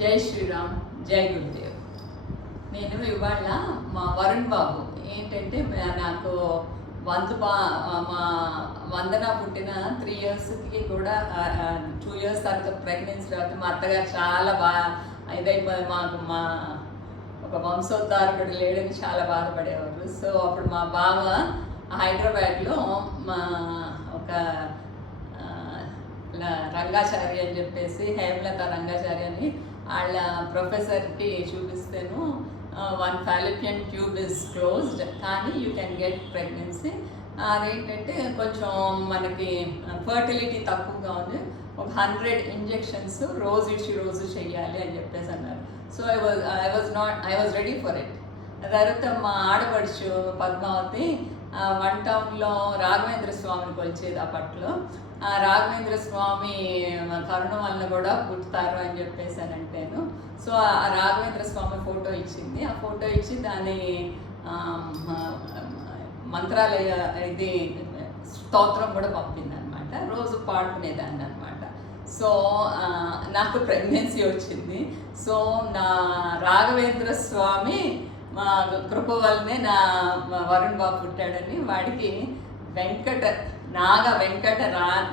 జై శ్రీరామ్, జై గురుదేవ్. నేను ఇవాళ మా వరుణ్ బాబు ఏంటంటే నాకు మా వందన పుట్టిన 3 yearsకి కూడా 2 years తర్వాత ప్రెగ్నెన్సీ తర్వాత మా అత్తగారు చాలా బాగా ఇదైపోయి మా ఒక వంశోద్ధారకుడు లేడని చాలా బాధపడేవారు. సో అప్పుడు మా బావ హైదరాబాద్లో మా ఒక రంగాచారి అని చెప్పేసి హేమలత రంగాచారి అని వాళ్ళ ప్రొఫెసర్కి చూపిస్తేను 1 fallopian tube is closed కానీ యూ కెన్ గెట్ ప్రెగ్నెన్సీ. అదేంటంటే కొంచెం మనకి ఫర్టిలిటీ తక్కువగా ఉంది, ఒక 100 injections రోజు చెయ్యాలి అని చెప్పేసి అన్నారు. So I was ready for it. తర్వాత మా ఆడపడుచు పద్మావతి 1 townలో రాఘవేంద్ర స్వామిని కొలిచేది అప్పట్లో. ఆ రాఘవేంద్ర స్వామి కరుణ వల్ల కూడా పుట్టుతారు అని చెప్పేసి అని అంటేను. సో ఆ రాఘవేంద్ర స్వామి ఫోటో ఇచ్చింది. ఆ ఫోటో ఇచ్చి దాని మంత్రాలయ ఇది స్తోత్రం కూడా పంపింది అనమాట. రోజు పాడుకునేదాన్ని అనమాట. సో నాకు ప్రెగ్నెన్సీ వచ్చింది. సో నా రాఘవేంద్ర స్వామి మా కృప వల్లనే నా వరుణ్ బాబు పుట్టాడని వాడికి వెంకట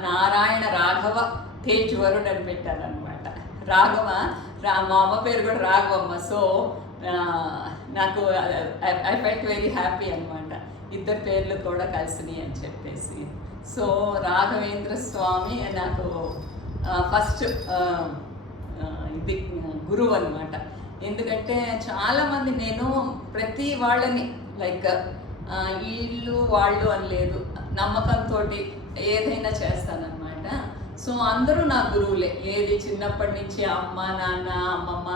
నారాయణ రాఘవ తేజ్ వరుణ్ అని పెట్టారనమాట. రాఘవ మా అమ్మ పేరు కూడా రాఘవమ్మ. సో నాకు ఐ ఫెల్ట్ వెరీ హ్యాపీ అనమాట, 2 పేర్లు కూడా కలిసినాయి అని చెప్పేసి. సో రాఘవేంద్ర స్వామి నాకు ఫస్ట్ ఇది గురువు అనమాట. ఎందుకంటే చాలామంది నేను ప్రతి వాళ్ళని లైక్ వీళ్ళు వాళ్ళు అని లేదు, నమ్మకంతో ఏదైనా చేస్తానన్నమాట. సో అందరూ నా గురువులే. ఏది చిన్నప్పటి నుంచి అమ్మ నాన్న అమ్మమ్మ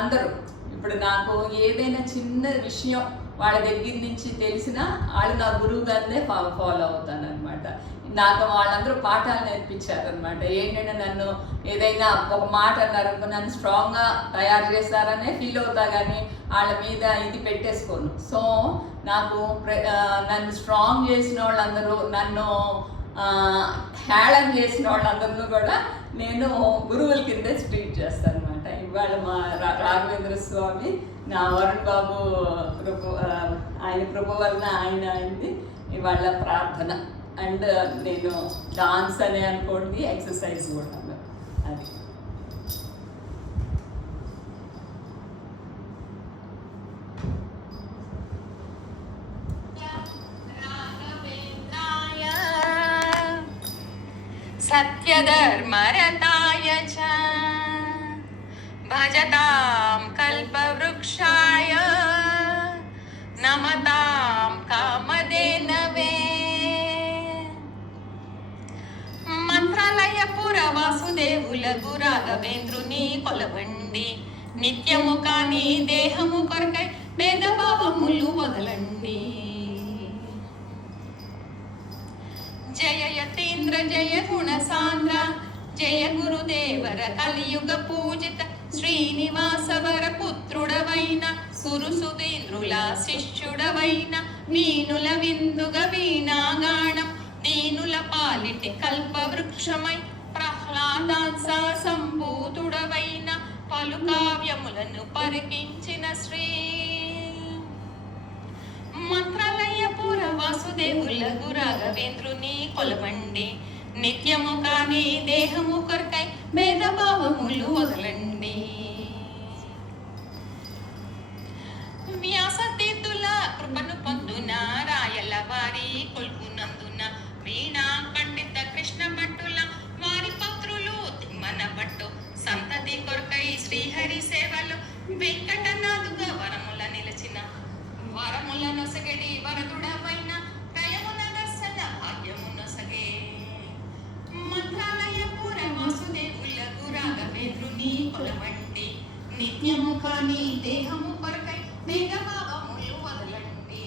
అందరూ. ఇప్పుడు నాకు ఏదైనా చిన్న విషయం వాళ్ళ దగ్గర నుంచి తెలిసినా వాళ్ళు నా గురువుగానే ఫాలో అవుతాను అనమాట. నాకు వాళ్ళందరూ పాఠాలు నేర్పించారనమాట. ఏంటంటే నన్ను ఏదైనా ఒక మాట అన్నారు, నన్ను స్ట్రాంగ్గా తయారు చేస్తారనే ఫీల్ అవుతా, కానీ వాళ్ళ మీద ఇది పెట్టేసుకోను. సో నాకు నన్ను స్ట్రాంగ్ చేసిన వాళ్ళందరూ, నన్ను హేళన చేసిన వాళ్ళందరూ కూడా నేను గురువుల కిందే ట్రీట్ చేస్తాను అనమాట. ఇవాళ మా రాఘవేంద్ర స్వామి నా వరుణ్ బాబు ఆయన కృప వలన అయింది ఇవాళ ప్రార్థన. అండ్ నేను డాన్స్ అనే అనుకోండి, ఎక్సర్సైజ్ కూడా అది. సత్యధర్మరతాయ చ భజతాం కల్పవృక్షాయ నమతాం కామధేనవే. మంత్రాలయపుర వాసుదేవులకు రాఘవేంద్రుని కొలవండి, నిత్యము కాని దేహము కొరకై భేదభావములు వదలండి. జయ యతీంద్ర జయ గుణసాంద్ర జయ గురుదేవర కలియుగ పూజిత శ్రీనివాసవర పుత్రుడవైన సురుసుదీంద్రుల శిష్యుడవైన వీణుల విందుగ వీణాగాణం దీనుల పాలిటి కల్పవృక్షమై ప్రహ్లాదాంస సంభూతుడవైన పలు కావ్యములను పరికించిన శ్రీ మంత్రాలయపుర వాసుదేవులకు రాఘవేంద్రుని కొలవండి, నిత్యము కాని దేహము కొరకై భేదభావములు వదలండి. వ్యాసతీర్థుల కృపను పొందున రాయల వారి కొల్పునందున వీణా పండిత కృష్ణ భట్టుల వారి పత్రులు తిమ్మన భట్టు సంతతి కొరకై శ్రీహరి సేవలు వెంకటనాథుగా వరముల నిలిచిన వరముల నొసగడి వరదుడవైన కయమున దర్శన భాగ్యము నొసగే. మంత్రాలయపుర వాసుదేవులకు రాఘవేంద్రుని కొలవండి, నిత్యము కాని దేహము కొరకై భేదభావములు వదలండి.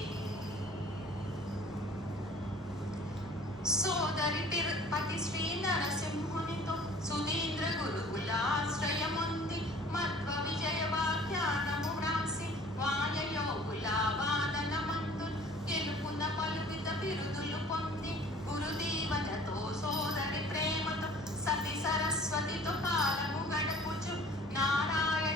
సోదరి తిరుపతి శ్రీ నరసింహునితో సుధీంద్ర గురుకుల ఆశ్రయముంది, మధ్వ విజయ వాఖ్యానము రాసి వాయయోగుల వాదనమందు గెలుపున పలుకిత బిరుదులు పొంది గురుదీవనతో సోదరి ప్రేమతో సతి సరస్వతితో కాలము గడుపుచు నారాయణ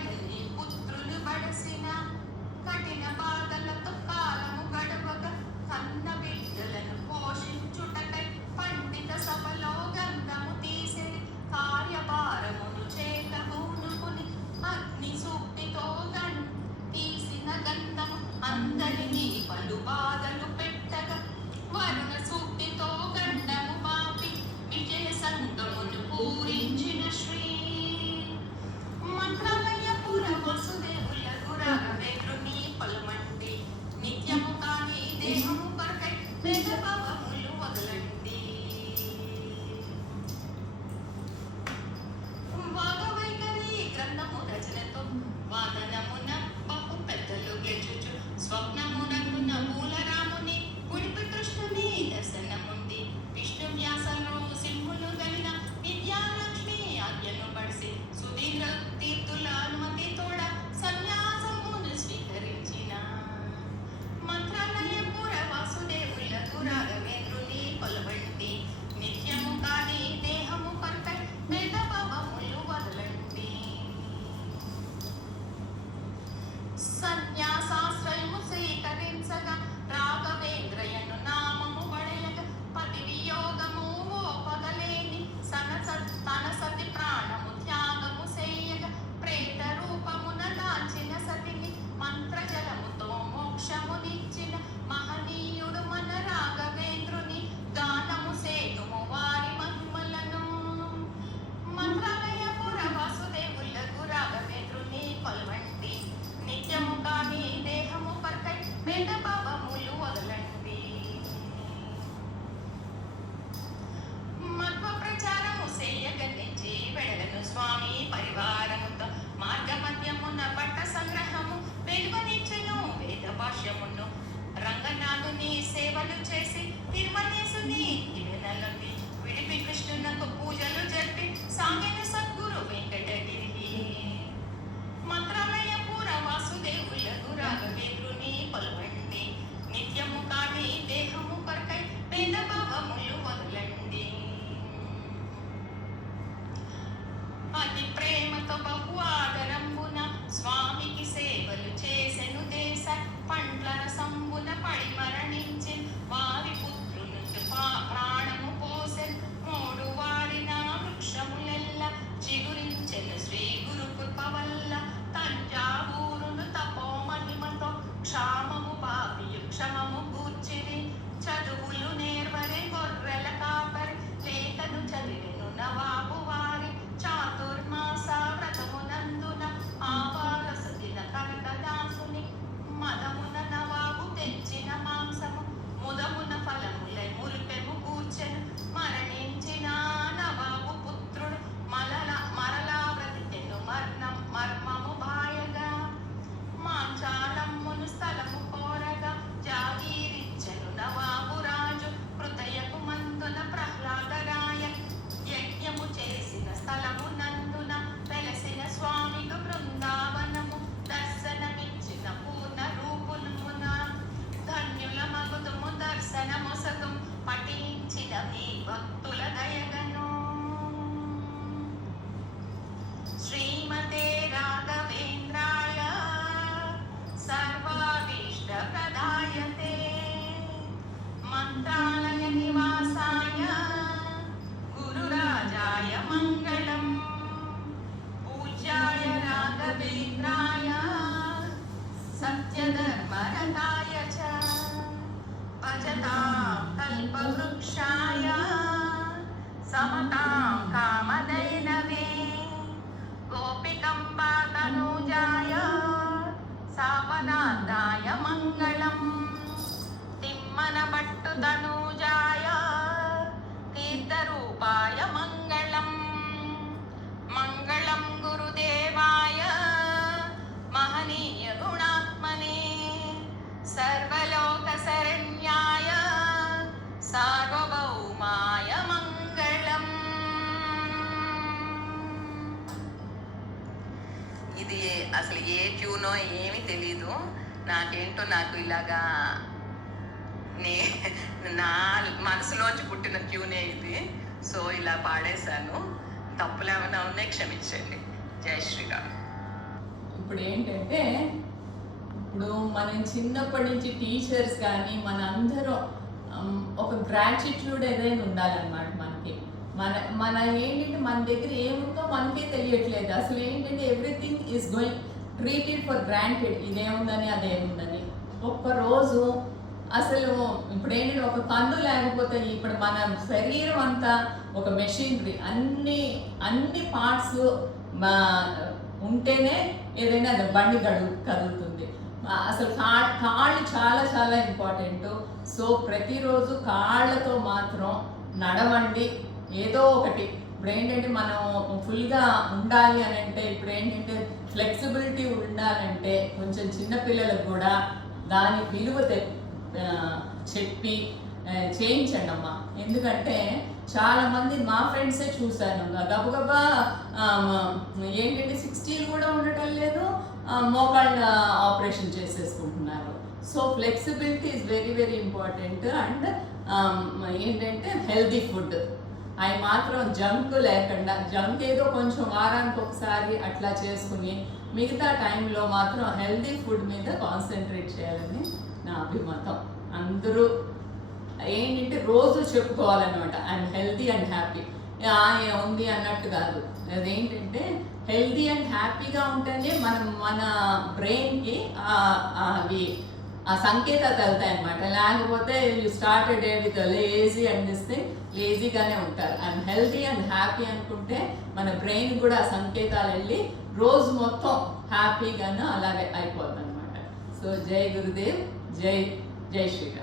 ఇది అసలు ఏ ట్యూనో ఏమీ తెలీదు. నాకు ఇలాగా నా మనసులోంచి పుట్టిన ట్యూనే ఇది. సో ఇలా పాడేశాను. తప్పులు ఏమైనా ఉన్నాయి క్షమించండి. జై శ్రీరామ్. ఇప్పుడు ఏంటంటే, ఇప్పుడు మనం చిన్నప్పటి నుంచి టీచర్స్ కానీ మన అందరం ఒక గ్రాటిట్యూడ్ ఏదైనా ఉండాలన్నమాట మనకి. మన ఏంటంటే మన దగ్గర ఏముందో మనకే తెలియట్లేదు. అసలు ఏంటంటే everything is going treated for granted. ఇదేముందని అదేముందని. ఒక్కరోజు అసలు ఇప్పుడు ఏంటంటే ఒక కన్ను లేకపోతే ఇప్పుడు మన శరీరం అంతా ఒక మెషినరీ, అన్ని పార్ట్స్ ఉంటేనే ఏదైనా అది బండి కదులుతుంది. అసలు కాళ్ళు చాలా చాలా ఇంపార్టెంట్. సో ప్రతిరోజు కాళ్ళతో మాత్రం నడవండి. ఏదో ఒకటి ఇప్పుడు ఏంటంటే మనం ఫుల్గా ఉండాలి అని అంటే, ఇప్పుడు ఏంటంటే ఫ్లెక్సిబిలిటీ ఉండాలంటే కొంచెం చిన్నపిల్లలకు కూడా దాని విలువ చెప్పి చేయించండి అమ్మా. ఎందుకంటే చాలామంది మా ఫ్రెండ్సే చూశాను గబగబా ఏంటంటే 60 కూడా ఉండటం లేదు, మోకాళ్ళ ఆపరేషన్ చేసేసుకుంటున్నారు. So flexibility is very very important. And ఏంటంటే హెల్దీ ఫుడ్, అవి మాత్రం జంక్ లేకుండా, జంక్ ఏదో కొంచెం వారానికి ఒకసారి అట్లా చేసుకుని మిగతా టైంలో మాత్రం హెల్దీ ఫుడ్ మీద కాన్సన్ట్రేట్ చేయాలని నా అభిమతం. అందరూ ఏంటంటే రోజు చెప్పుకోవాలన్నమాట, ఐఎమ్ హెల్దీ అండ్ హ్యాపీ. ఉంది అన్నట్టు కాదు. అదేంటంటే హెల్దీ అండ్ హ్యాపీగా ఉంటేనే మన బ్రెయిన్కి అవి ఆ సంకేతాలు వెళ్తాయి అన్నమాట. లేకపోతే you start day with lazy అనిపిస్తే లేజీగానే ఉంటారు. ఐఎమ్ హెల్దీ అండ్ హ్యాపీ అనుకుంటే మన బ్రెయిన్ కూడా ఆ సంకేతాలు వెళ్ళి రోజు మొత్తం హ్యాపీగాను అలాగే అయిపోతుంది అనమాట. సో జై గురుదేవ్, జై శ్రీరామ్.